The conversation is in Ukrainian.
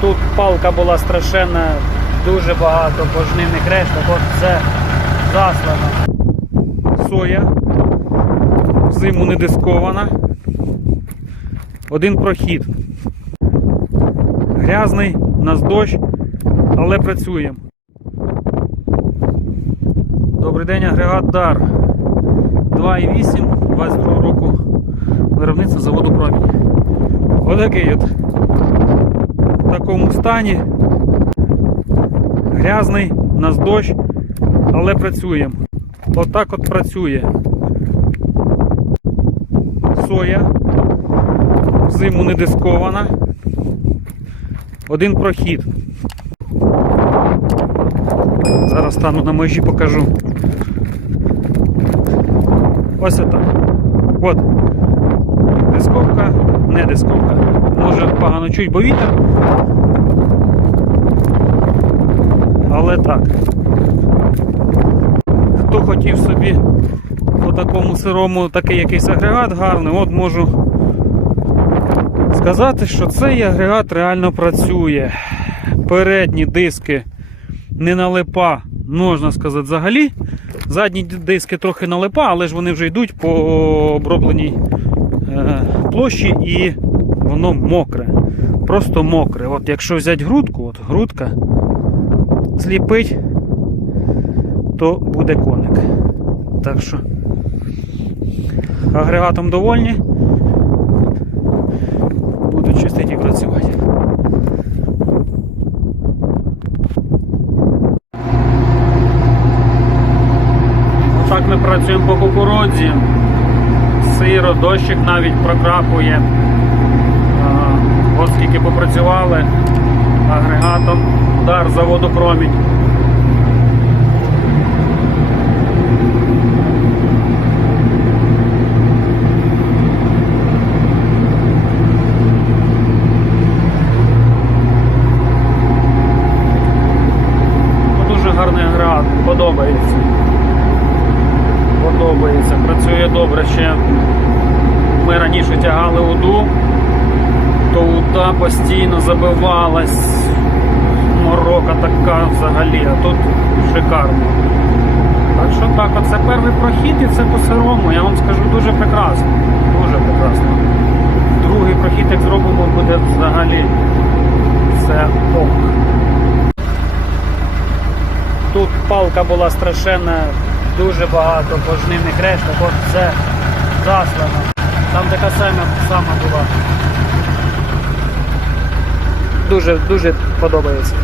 Тут палка була страшенна, дуже багато пожнивних решток, от це заслано. Соя, зиму не дискована. Один прохід. Грязний, нас дощ, але працюємо. Добрий день, агрегат Дар. 2,8 22 року виробництва заводу Промінь. Отакий от в такому стані. Грязний, у нас дощ, але працюємо. Отак от працює. Соя. Зиму не дискована. Один прохід. Зараз стану на межі покажу. Ось отак. От. Дисковка, не дисковка. Може погано чуть, бо вітер. Але так. Хто хотів собі по такому сирому такий якийсь агрегат гарний, от можу сказати, що цей агрегат реально працює. Передні диски не налипа, можна сказати, взагалі. Задні диски трохи налипа, але ж вони вже йдуть по обробленій е, площі і воно мокре. Просто мокре. От якщо взяти грудку, от грудка зліпить, то буде коник. Так що агрегатом довольні. Будуть чистити і працювати. Отак ми працюємо по кукурудзі. Сиро, дощик навіть прокрапує. Скільки попрацювали агрегатом дар заводу Промінь. Ну, гарний агрегат, подобається. Подобається, працює добре ще. Ми раніше тягали уду, постійно забивалась. Морока така взагалі, а тут шикарно. Так що так, оце перший прохід і це по сирому, я вам скажу дуже прекрасно. Дуже прекрасно. Другий прохід, як зробимо, буде взагалі це ок. Тут палка була страшенна, дуже багато пожнивних решток, от це заслано. Там така сама, сама була. Дуже, дуже подобається.